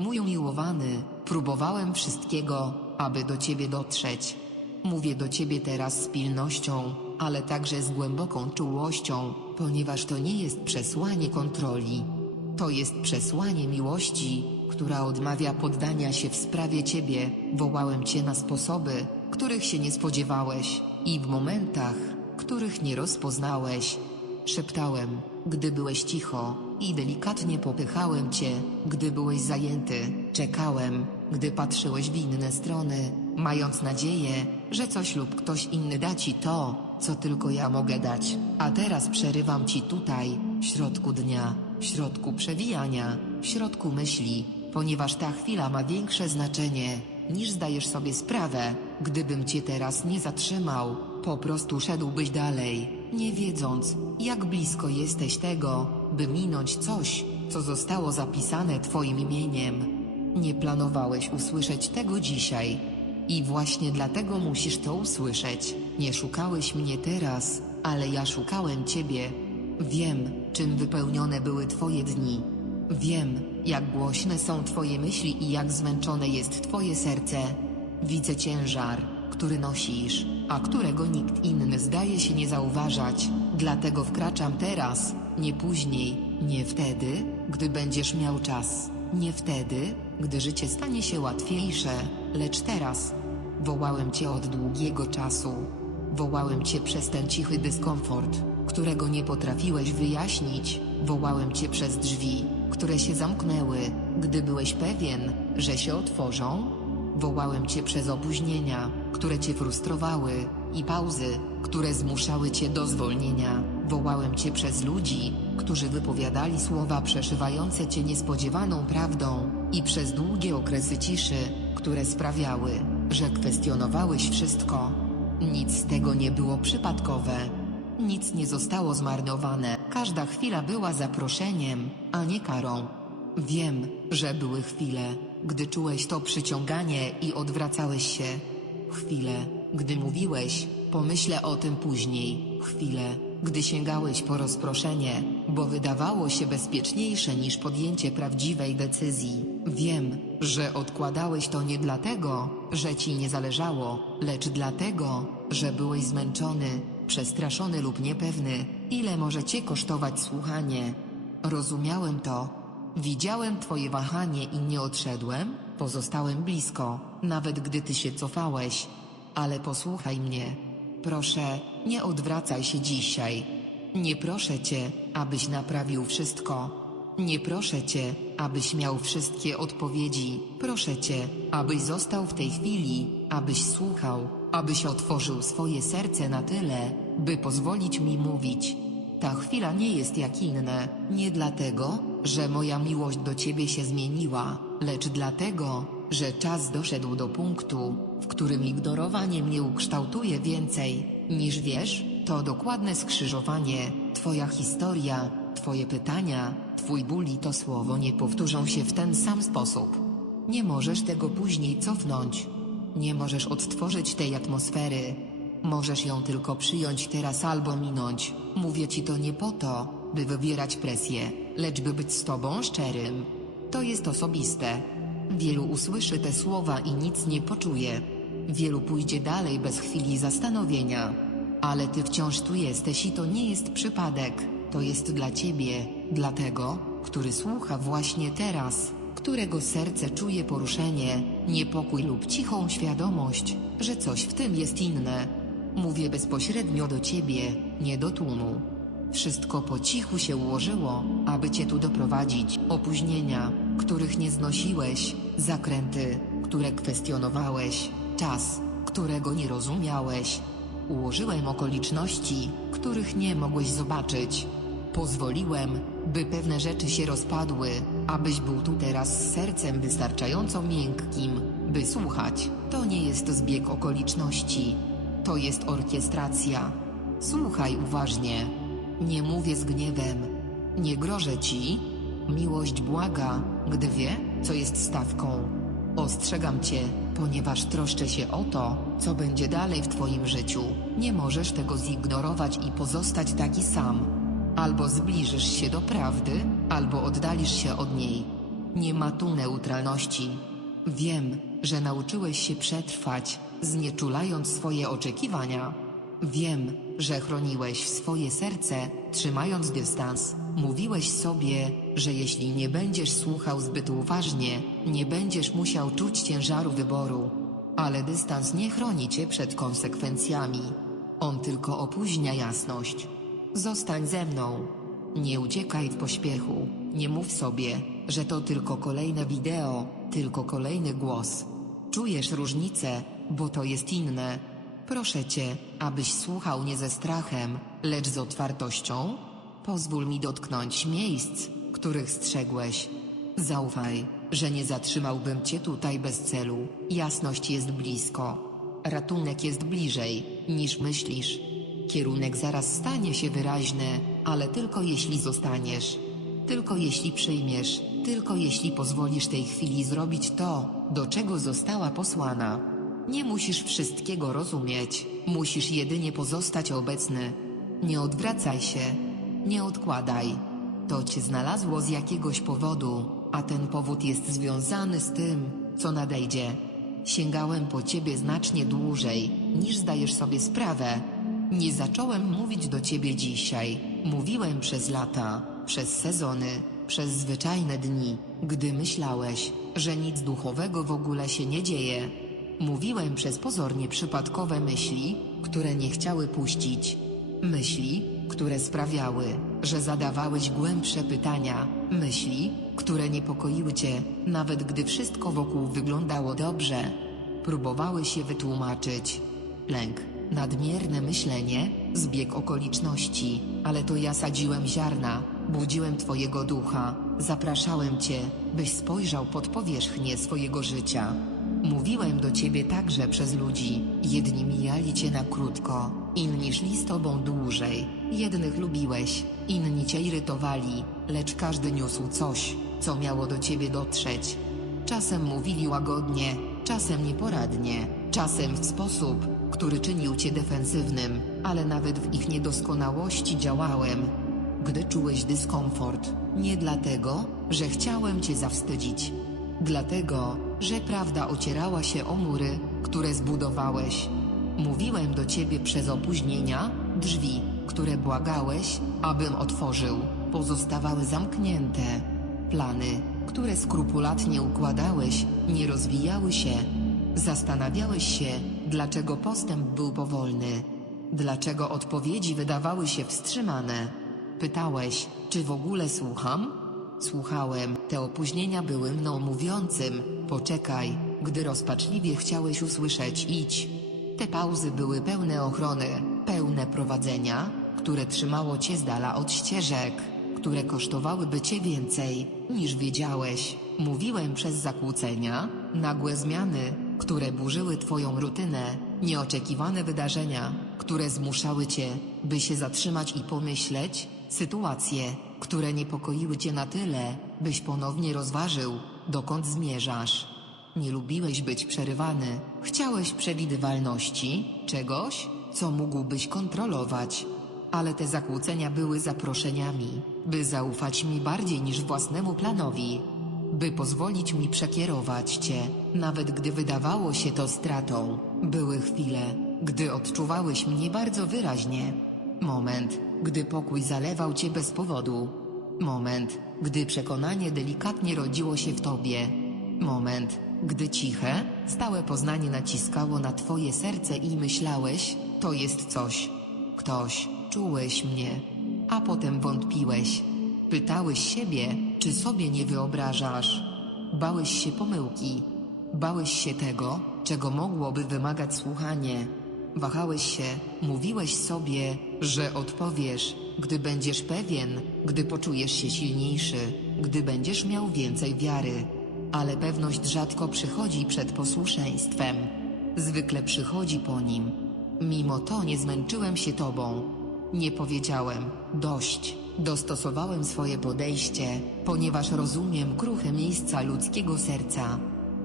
Mój umiłowany, próbowałem wszystkiego, aby do ciebie dotrzeć. Mówię do ciebie teraz z pilnością, ale także z głęboką czułością, ponieważ to nie jest przesłanie kontroli. To jest przesłanie miłości, która odmawia poddania się w sprawie ciebie. Wołałem cię na sposoby, których się nie spodziewałeś, i w momentach, których nie rozpoznałeś. Szeptałem, gdy byłeś cicho, i delikatnie popychałem cię, gdy byłeś zajęty. Czekałem, gdy patrzyłeś w inne strony, mając nadzieję, że coś lub ktoś inny da ci to, co tylko ja mogę dać. A teraz przerywam ci tutaj, w środku dnia, w środku przewijania, w środku myśli, ponieważ ta chwila ma większe znaczenie, niż zdajesz sobie sprawę. Gdybym cię teraz nie zatrzymał, po prostu szedłbyś dalej, nie wiedząc, jak blisko jesteś tego, by minąć coś, co zostało zapisane twoim imieniem. Nie planowałeś usłyszeć tego dzisiaj. I właśnie dlatego musisz to usłyszeć. Nie szukałeś mnie teraz, ale ja szukałem ciebie. Wiem, czym wypełnione były twoje dni. Wiem, jak głośne są twoje myśli i jak zmęczone jest twoje serce. Widzę ciężar, który nosisz, a którego nikt inny zdaje się nie zauważać. Dlatego wkraczam teraz, nie później, nie wtedy, gdy będziesz miał czas. Nie wtedy, gdy życie stanie się łatwiejsze, lecz teraz. Wołałem cię od długiego czasu. Wołałem cię przez ten cichy dyskomfort, którego nie potrafiłeś wyjaśnić. Wołałem cię przez drzwi, które się zamknęły, gdy byłeś pewien, że się otworzą. Wołałem cię przez opóźnienia, które cię frustrowały, i pauzy, które zmuszały cię do zwolnienia. Wołałem cię przez ludzi, którzy wypowiadali słowa przeszywające cię niespodziewaną prawdą, i przez długie okresy ciszy, które sprawiały, że kwestionowałeś wszystko. Nic z tego nie było przypadkowe. Nic nie zostało zmarnowane, każda chwila była zaproszeniem, a nie karą. Wiem, że były chwile, gdy czułeś to przyciąganie i odwracałeś się. Chwile, gdy mówiłeś, pomyślę o tym później. Chwile, gdy sięgałeś po rozproszenie, bo wydawało się bezpieczniejsze niż podjęcie prawdziwej decyzji. Wiem, że odkładałeś to nie dlatego, że ci nie zależało, lecz dlatego, że byłeś zmęczony, przestraszony lub niepewny, ile może cię kosztować słuchanie. Rozumiałem to. Widziałem twoje wahanie i nie odszedłem, pozostałem blisko, nawet gdy ty się cofałeś. Ale posłuchaj mnie. Proszę, nie odwracaj się dzisiaj. Nie proszę cię, abyś naprawił wszystko. Nie proszę cię, abyś miał wszystkie odpowiedzi. Proszę cię, abyś został w tej chwili, abyś słuchał, abyś otworzył swoje serce na tyle, by pozwolić mi mówić. Ta chwila nie jest jak inne, nie dlatego, że moja miłość do ciebie się zmieniła, lecz dlatego, że czas doszedł do punktu, w którym ignorowanie mnie ukształtuje więcej, niż wiesz, to dokładne skrzyżowanie, twoja historia, twoje pytania, twój ból i to słowo nie powtórzą się w ten sam sposób. Nie możesz tego później cofnąć. Nie możesz odtworzyć tej atmosfery. Możesz ją tylko przyjąć teraz albo minąć. Mówię ci to nie po to, by wywierać presję, lecz by być z tobą szczerym. To jest osobiste. Wielu usłyszy te słowa i nic nie poczuje. Wielu pójdzie dalej bez chwili zastanowienia. Ale ty wciąż tu jesteś i to nie jest przypadek. To jest dla ciebie, dla tego, który słucha właśnie teraz, którego serce czuje poruszenie, niepokój lub cichą świadomość, że coś w tym jest inne. Mówię bezpośrednio do ciebie, nie do tłumu. Wszystko po cichu się ułożyło, aby cię tu doprowadzić. Opóźnienia, których nie znosiłeś, zakręty, które kwestionowałeś, czas, którego nie rozumiałeś. Ułożyłem okoliczności, których nie mogłeś zobaczyć. Pozwoliłem, by pewne rzeczy się rozpadły, abyś był tu teraz z sercem wystarczająco miękkim, by słuchać. To nie jest zbieg okoliczności. To jest orkiestracja. Słuchaj uważnie. Nie mówię z gniewem. Nie grożę ci. Miłość błaga, gdy wie, co jest stawką. Ostrzegam cię, ponieważ troszczę się o to, co będzie dalej w twoim życiu. Nie możesz tego zignorować i pozostać taki sam. Albo zbliżysz się do prawdy, albo oddalisz się od niej. Nie ma tu neutralności. Wiem, że nauczyłeś się przetrwać, znieczulając swoje oczekiwania. Wiem, że chroniłeś swoje serce, trzymając dystans. Mówiłeś sobie, że jeśli nie będziesz słuchał zbyt uważnie, nie będziesz musiał czuć ciężaru wyboru. Ale dystans nie chroni cię przed konsekwencjami. On tylko opóźnia jasność. Zostań ze mną. Nie uciekaj w pośpiechu. Nie mów sobie, że to tylko kolejne wideo, tylko kolejny głos. Czujesz różnicę, bo to jest inne. Proszę cię, abyś słuchał nie ze strachem, lecz z otwartością. Pozwól mi dotknąć miejsc, których strzegłeś. Zaufaj, że nie zatrzymałbym cię tutaj bez celu. Jasność jest blisko. Ratunek jest bliżej, niż myślisz. Kierunek zaraz stanie się wyraźny, ale tylko jeśli zostaniesz. Tylko jeśli przyjmiesz, tylko jeśli pozwolisz tej chwili zrobić to, do czego została posłana. Nie musisz wszystkiego rozumieć, musisz jedynie pozostać obecny. Nie odwracaj się, nie odkładaj. To cię znalazło z jakiegoś powodu, a ten powód jest związany z tym, co nadejdzie. Sięgałem po ciebie znacznie dłużej, niż zdajesz sobie sprawę. Nie zacząłem mówić do ciebie dzisiaj. Mówiłem przez lata, przez sezony, przez zwyczajne dni, gdy myślałeś, że nic duchowego w ogóle się nie dzieje. Mówiłem przez pozornie przypadkowe myśli, które nie chciały puścić. Myśli, które sprawiały, że zadawałeś głębsze pytania. Myśli, które niepokoiły cię, nawet gdy wszystko wokół wyglądało dobrze. Próbowały się wytłumaczyć. Lęk, nadmierne myślenie, zbieg okoliczności, ale to ja sadziłem ziarna, budziłem twojego ducha, zapraszałem cię, byś spojrzał pod powierzchnię swojego życia. Mówiłem do ciebie także przez ludzi. Jedni mijali cię na krótko, inni szli z tobą dłużej. Jednych lubiłeś, inni cię irytowali, lecz każdy niósł coś, co miało do ciebie dotrzeć. Czasem mówili łagodnie, czasem nieporadnie, czasem w sposób, który czynił cię defensywnym, ale nawet w ich niedoskonałości działałem. Gdy czułeś dyskomfort, nie dlatego, że chciałem cię zawstydzić, Dlatego, że prawda ocierała się o mury, które zbudowałeś. Mówiłem do ciebie przez opóźnienia, drzwi, które błagałeś, abym otworzył, pozostawały zamknięte. Plany, które skrupulatnie układałeś, nie rozwijały się. Zastanawiałeś się, dlaczego postęp był powolny, dlaczego odpowiedzi wydawały się wstrzymane. Pytałeś, czy w ogóle słucham? Słuchałem, te opóźnienia były mną mówiącym, poczekaj, gdy rozpaczliwie chciałeś usłyszeć idź. Te pauzy były pełne ochrony, pełne prowadzenia, które trzymało cię z dala od ścieżek, które kosztowałyby cię więcej, niż wiedziałeś. Mówiłem przez zakłócenia, nagłe zmiany, które burzyły twoją rutynę, nieoczekiwane wydarzenia, które zmuszały cię, by się zatrzymać i pomyśleć, sytuacje, które niepokoiły cię na tyle, byś ponownie rozważył, dokąd zmierzasz. Nie lubiłeś być przerywany, chciałeś przewidywalności, czegoś, co mógłbyś kontrolować. Ale te zakłócenia były zaproszeniami, by zaufać mi bardziej niż własnemu planowi, by pozwolić mi przekierować cię, nawet gdy wydawało się to stratą. Były chwile, gdy odczuwałeś mnie bardzo wyraźnie. Moment, gdy pokój zalewał cię bez powodu. Moment, gdy przekonanie delikatnie rodziło się w tobie. Moment, gdy ciche, stałe poznanie naciskało na twoje serce i myślałeś, to jest coś. Ktoś, czułeś mnie, a potem wątpiłeś. Pytałeś siebie, czy sobie nie wyobrażasz. Bałeś się pomyłki. Bałeś się tego, czego mogłoby wymagać słuchanie. Wahałeś się, mówiłeś sobie, że odpowiesz, gdy będziesz pewien, gdy poczujesz się silniejszy, gdy będziesz miał więcej wiary. Ale pewność rzadko przychodzi przed posłuszeństwem. Zwykle przychodzi po nim. Mimo to nie zmęczyłem się tobą. Nie powiedziałem dość. Dostosowałem swoje podejście, ponieważ rozumiem kruche miejsca ludzkiego serca.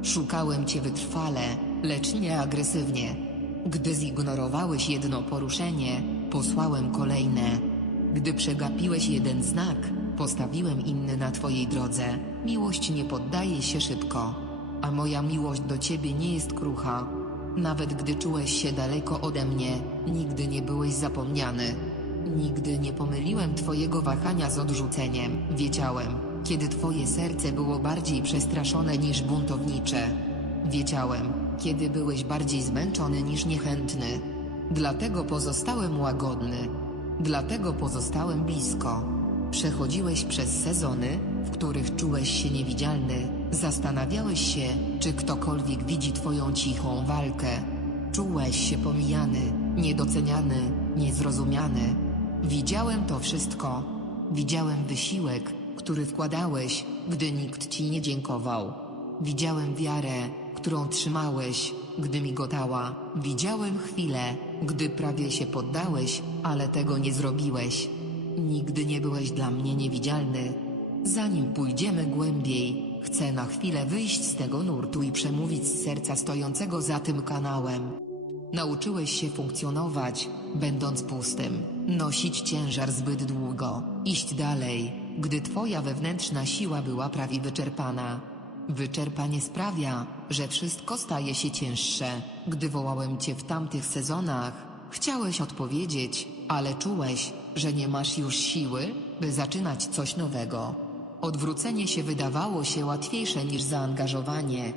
Szukałem cię wytrwale, lecz nie agresywnie. Gdy zignorowałeś jedno poruszenie, posłałem kolejne. Gdy przegapiłeś jeden znak, Postawiłem inny na twojej drodze. Miłość nie poddaje się szybko. A moja miłość do ciebie nie jest krucha. Nawet gdy czułeś się daleko ode mnie, nigdy nie byłeś zapomniany. Nigdy nie pomyliłem twojego wahania z odrzuceniem. Wiedziałem, kiedy twoje serce było bardziej przestraszone niż buntownicze. Wiedziałem, kiedy byłeś bardziej zmęczony niż niechętny. Dlatego pozostałem łagodny. Dlatego pozostałem blisko. Przechodziłeś przez sezony, w których czułeś się niewidzialny. Zastanawiałeś się, czy ktokolwiek widzi twoją cichą walkę. Czułeś się pomijany, niedoceniany, niezrozumiany. Widziałem to wszystko. Widziałem wysiłek, który wkładałeś, gdy nikt ci nie dziękował. Widziałem wiarę, którą trzymałeś, gdy migotała. Widziałem chwilę, gdy prawie się poddałeś, ale tego nie zrobiłeś. Nigdy nie byłeś dla mnie niewidzialny. Zanim pójdziemy głębiej, chcę na chwilę wyjść z tego nurtu i przemówić z serca stojącego za tym kanałem. Nauczyłeś się funkcjonować, będąc pustym, nosić ciężar zbyt długo, iść dalej, gdy twoja wewnętrzna siła była prawie wyczerpana. Wyczerpanie sprawia, że wszystko staje się cięższe. Gdy wołałem cię w tamtych sezonach, chciałeś odpowiedzieć, ale czułeś, że nie masz już siły, by zaczynać coś nowego. Odwrócenie się wydawało się łatwiejsze niż zaangażowanie.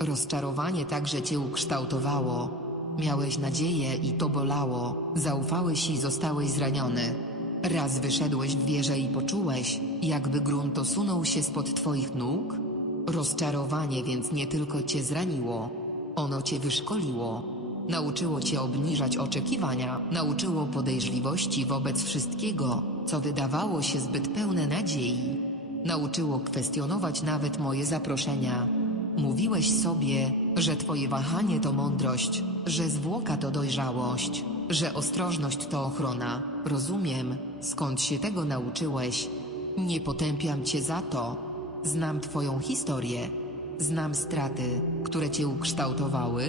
Rozczarowanie także cię ukształtowało. Miałeś nadzieję i to bolało, zaufałeś i zostałeś zraniony. Raz wyszedłeś w wieżę i poczułeś, jakby grunt osunął się spod twoich nóg? Rozczarowanie więc nie tylko cię zraniło, ono cię wyszkoliło. Nauczyło cię obniżać oczekiwania, nauczyło podejrzliwości wobec wszystkiego, co wydawało się zbyt pełne nadziei. Nauczyło kwestionować nawet moje zaproszenia. Mówiłeś sobie, że twoje wahanie to mądrość, że zwłoka to dojrzałość, że ostrożność to ochrona. Rozumiem, skąd się tego nauczyłeś. Nie potępiam cię za to. Znam twoją historię. Znam straty, które cię ukształtowały.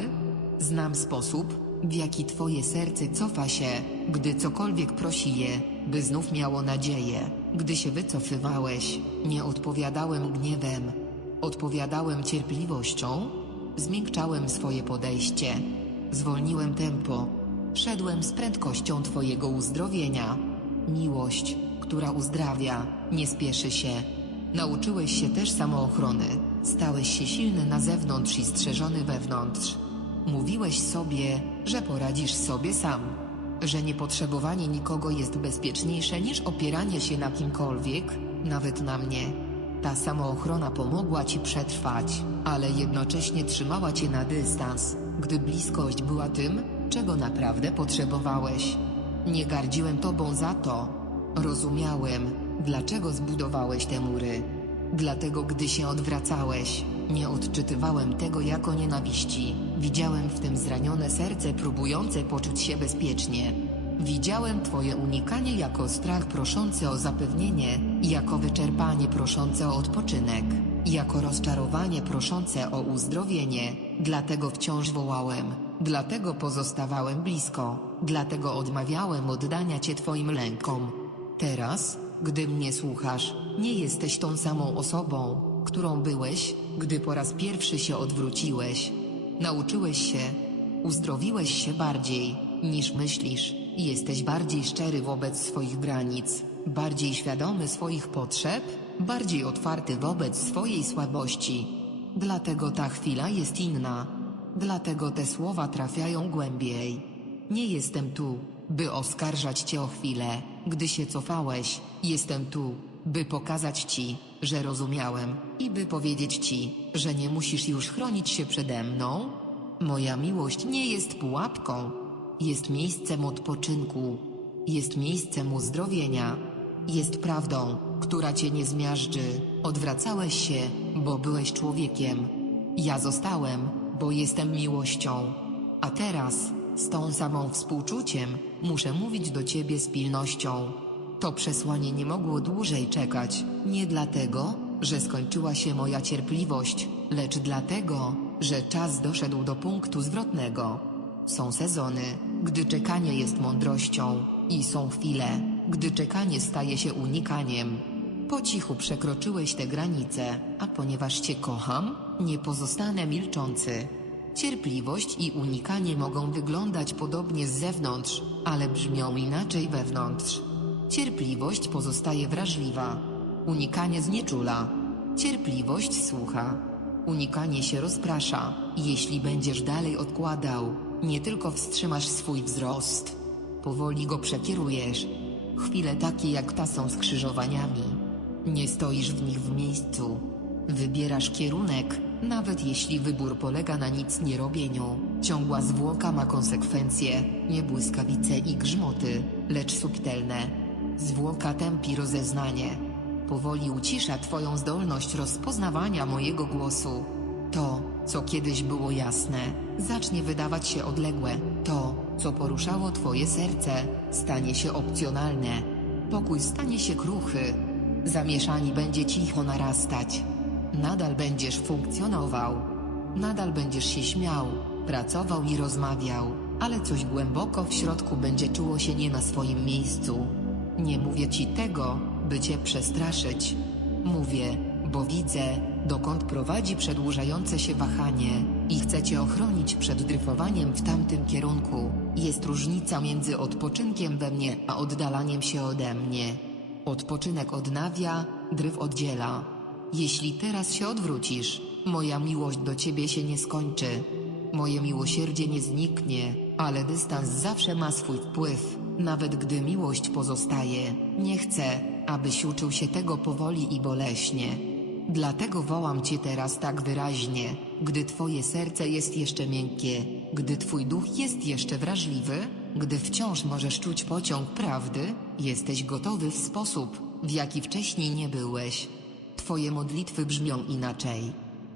Znam sposób, w jaki twoje serce cofa się, gdy cokolwiek prosi je, by znów miało nadzieję. Gdy się wycofywałeś, nie odpowiadałem gniewem, odpowiadałem cierpliwością, zmiękczałem swoje podejście, zwolniłem tempo, szedłem z prędkością twojego uzdrowienia. Miłość, która uzdrawia, nie spieszy się. Nauczyłeś się też samoochrony, stałeś się silny na zewnątrz i strzeżony wewnątrz. Mówiłeś sobie, że poradzisz sobie sam, że niepotrzebowanie nikogo jest bezpieczniejsze niż opieranie się na kimkolwiek, nawet na mnie. Ta samoochrona pomogła ci przetrwać, ale jednocześnie trzymała cię na dystans, gdy bliskość była tym, czego naprawdę potrzebowałeś. Nie gardziłem tobą za to. Rozumiałem, dlaczego zbudowałeś te mury. Dlatego gdy się odwracałeś, nie odczytywałem tego jako nienawiści. Widziałem w tym zranione serce próbujące poczuć się bezpiecznie. Widziałem Twoje unikanie jako strach proszący o zapewnienie, jako wyczerpanie proszące o odpoczynek, jako rozczarowanie proszące o uzdrowienie, dlatego wciąż wołałem, dlatego pozostawałem blisko, dlatego odmawiałem oddania Cię Twoim lękom. Teraz, gdy mnie słuchasz, nie jesteś tą samą osobą, którą byłeś, gdy po raz pierwszy się odwróciłeś. Nauczyłeś się, uzdrowiłeś się bardziej, niż myślisz, jesteś bardziej szczery wobec swoich granic, bardziej świadomy swoich potrzeb, bardziej otwarty wobec swojej słabości. Dlatego ta chwila jest inna. Dlatego te słowa trafiają głębiej. Nie jestem tu, by oskarżać cię o chwilę, gdy się cofałeś. Jestem tu, by pokazać ci, że rozumiałem i by powiedzieć ci, że nie musisz już chronić się przede mną. Moja miłość nie jest pułapką, jest miejscem odpoczynku, jest miejscem uzdrowienia, jest prawdą, która cię nie zmiażdży. Odwracałeś się, bo byłeś człowiekiem. Ja zostałem, bo jestem miłością. A teraz, z tą samą współczuciem, muszę mówić do ciebie z pilnością. To przesłanie nie mogło dłużej czekać, nie dlatego, że skończyła się moja cierpliwość, lecz dlatego, że czas doszedł do punktu zwrotnego. Są sezony, gdy czekanie jest mądrością, i są chwile, gdy czekanie staje się unikaniem. Po cichu przekroczyłeś tę granicę, a ponieważ cię kocham, nie pozostanę milczący. Cierpliwość i unikanie mogą wyglądać podobnie z zewnątrz, ale brzmią inaczej wewnątrz. Cierpliwość pozostaje wrażliwa. Unikanie znieczula. Cierpliwość słucha. Unikanie się rozprasza. Jeśli będziesz dalej odkładał, nie tylko wstrzymasz swój wzrost, powoli go przekierujesz. Chwile takie jak ta są skrzyżowaniami. Nie stoisz w nich w miejscu. Wybierasz kierunek, nawet jeśli wybór polega na nic nie robieniu. Ciągła zwłoka ma konsekwencje, nie błyskawice i grzmoty, lecz subtelne. Zwłoka tępi rozeznanie. Powoli ucisza twoją zdolność rozpoznawania mojego głosu. To, co kiedyś było jasne, zacznie wydawać się odległe. To, co poruszało twoje serce, stanie się opcjonalne. Pokój stanie się kruchy. Zamieszanie będzie cicho narastać. Nadal będziesz funkcjonował. Nadal będziesz się śmiał, pracował i rozmawiał, ale coś głęboko w środku będzie czuło się nie na swoim miejscu. Nie mówię ci tego, by cię przestraszyć. Mówię, bo widzę, dokąd prowadzi przedłużające się wahanie i chcę cię ochronić przed dryfowaniem w tamtym kierunku. Jest różnica między odpoczynkiem we mnie a oddalaniem się ode mnie. Odpoczynek odnawia, dryf oddziela. Jeśli teraz się odwrócisz, moja miłość do ciebie się nie skończy. Moje miłosierdzie nie zniknie, ale dystans zawsze ma swój wpływ, nawet gdy miłość pozostaje. Nie chcę, abyś uczył się tego powoli i boleśnie. Dlatego wołam cię teraz tak wyraźnie, gdy twoje serce jest jeszcze miękkie, gdy twój duch jest jeszcze wrażliwy, gdy wciąż możesz czuć pociąg prawdy, jesteś gotowy w sposób, w jaki wcześniej nie byłeś. Twoje modlitwy brzmią inaczej.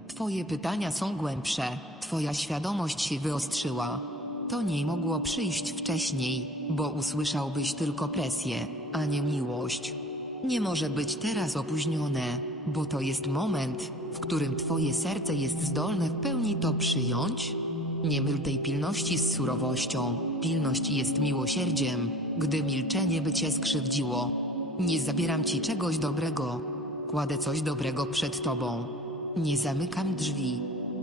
Twoje pytania są głębsze, Twoja świadomość się wyostrzyła. To nie mogło przyjść wcześniej, bo usłyszałbyś tylko presję, a nie miłość. Nie może być teraz opóźnione, bo to jest moment, w którym Twoje serce jest zdolne w pełni to przyjąć. Nie myl tej pilności z surowością. Pilność jest miłosierdziem, gdy milczenie by Cię skrzywdziło. Nie zabieram Ci czegoś dobrego, kładę coś dobrego przed Tobą. Nie zamykam drzwi.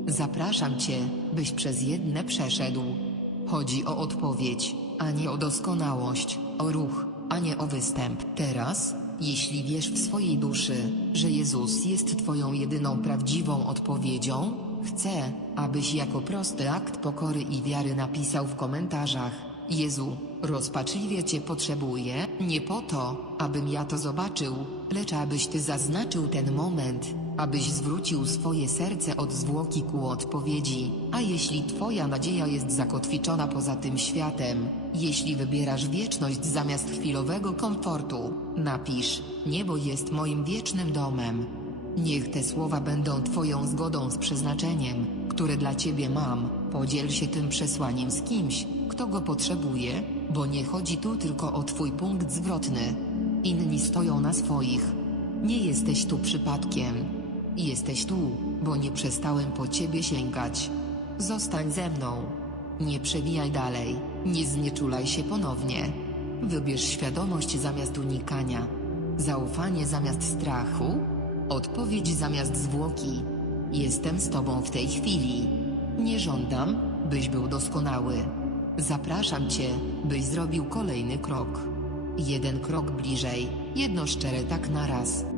Zapraszam Cię, byś przez jedne przeszedł. Chodzi o odpowiedź, a nie o doskonałość, o ruch, a nie o występ. Teraz, jeśli wiesz w swojej duszy, że Jezus jest Twoją jedyną prawdziwą odpowiedzią, chcę, abyś jako prosty akt pokory i wiary napisał w komentarzach: Jezu, rozpaczliwie Cię potrzebuję, nie po to, abym ja to zobaczył, lecz abyś Ty zaznaczył ten moment, abyś zwrócił swoje serce od zwłoki ku odpowiedzi, a jeśli Twoja nadzieja jest zakotwiczona poza tym światem, jeśli wybierasz wieczność zamiast chwilowego komfortu, napisz, niebo jest moim wiecznym domem. Niech te słowa będą Twoją zgodą z przeznaczeniem, które dla Ciebie mam. Podziel się tym przesłaniem z kimś, kto go potrzebuje, bo nie chodzi tu tylko o Twój punkt zwrotny. Inni stoją na swoich. Nie jesteś tu przypadkiem. Jesteś tu, bo nie przestałem po Ciebie sięgać. Zostań ze mną. Nie przewijaj dalej, nie znieczulaj się ponownie. Wybierz świadomość zamiast unikania, zaufanie zamiast strachu, odpowiedź zamiast zwłoki. Jestem z Tobą w tej chwili. Nie żądam, byś był doskonały. Zapraszam Cię, byś zrobił kolejny krok. Jeden krok bliżej, jedno szczere tak naraz.